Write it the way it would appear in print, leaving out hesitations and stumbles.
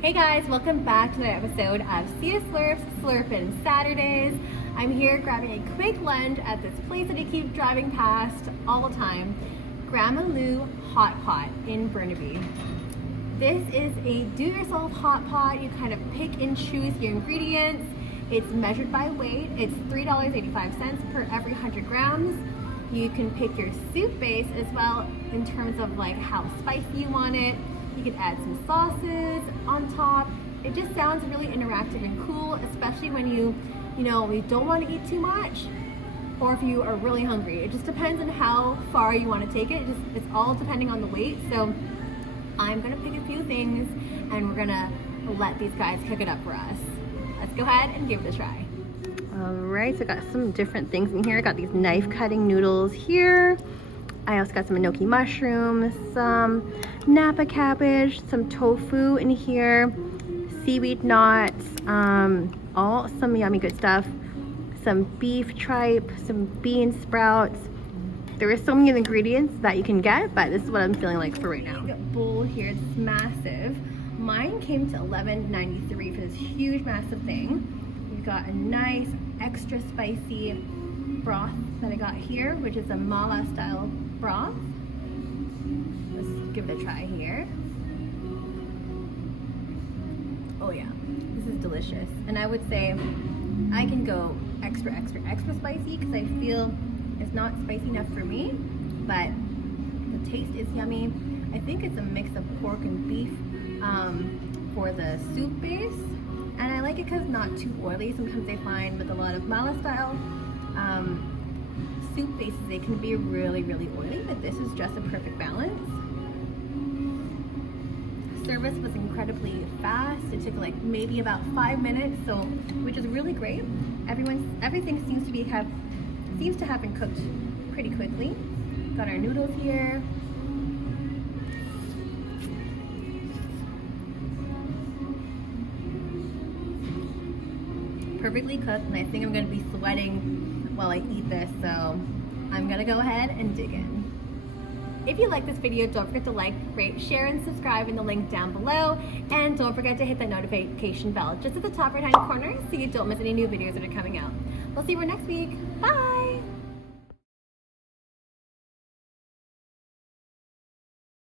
Hey guys, welcome back to another episode of Sia Slurps Slurpin' Saturdays. I'm here grabbing a quick lunch at this place that I keep driving past all the time, Grandma Lou Hot Pot in Burnaby. This is a do-it-yourself hot pot. You kind of pick and choose your ingredients. It's measured by weight. It's $3.85 per every 100 grams. You can pick your soup base as well in terms of like how spicy you want it. You can add some sauces on top. It just sounds really interactive and cool, especially when you don't want to eat too much or if you are really hungry. It just depends on how far you want to take it. It's all depending on the weight. So I'm gonna pick a few things and we're gonna let these guys cook it up for us. Let's go ahead and give it a try. All right, so I got some different things in here. I got these knife cutting noodles here. I also got some enoki mushrooms, some napa cabbage, some tofu in here, seaweed knots, some yummy good stuff, some beef tripe, some bean sprouts. There are so many ingredients that you can get, but this is what I'm feeling like for right now. Bowl here, it's massive. Mine came to $11.93 for this huge, massive thing. We've got a nice, extra spicy broth that I got here, which is a mala style broth. Let's give it a try here. Oh yeah, this is delicious. And I would say I can go extra spicy because I feel it's not spicy enough for me, but the taste is yummy. I think it's a mix of pork and beef for the soup base. And I like it because it's not too oily. Sometimes I find with a lot of mala style soup bases, they can be really oily, but this is just a perfect balance. Service was incredibly fast. It took like maybe about 5 minutes, so which is really great. Everything seems to have been cooked pretty quickly. Got our noodles here. Perfectly cooked, and I think I'm gonna be sweating while I eat this, so I'm gonna go ahead and dig in. If you like this video, don't forget to like, rate, share, and subscribe in the link down below. And don't forget to hit that notification bell just at the top right hand corner so you don't miss any new videos that are coming out. We'll see you next week. Bye!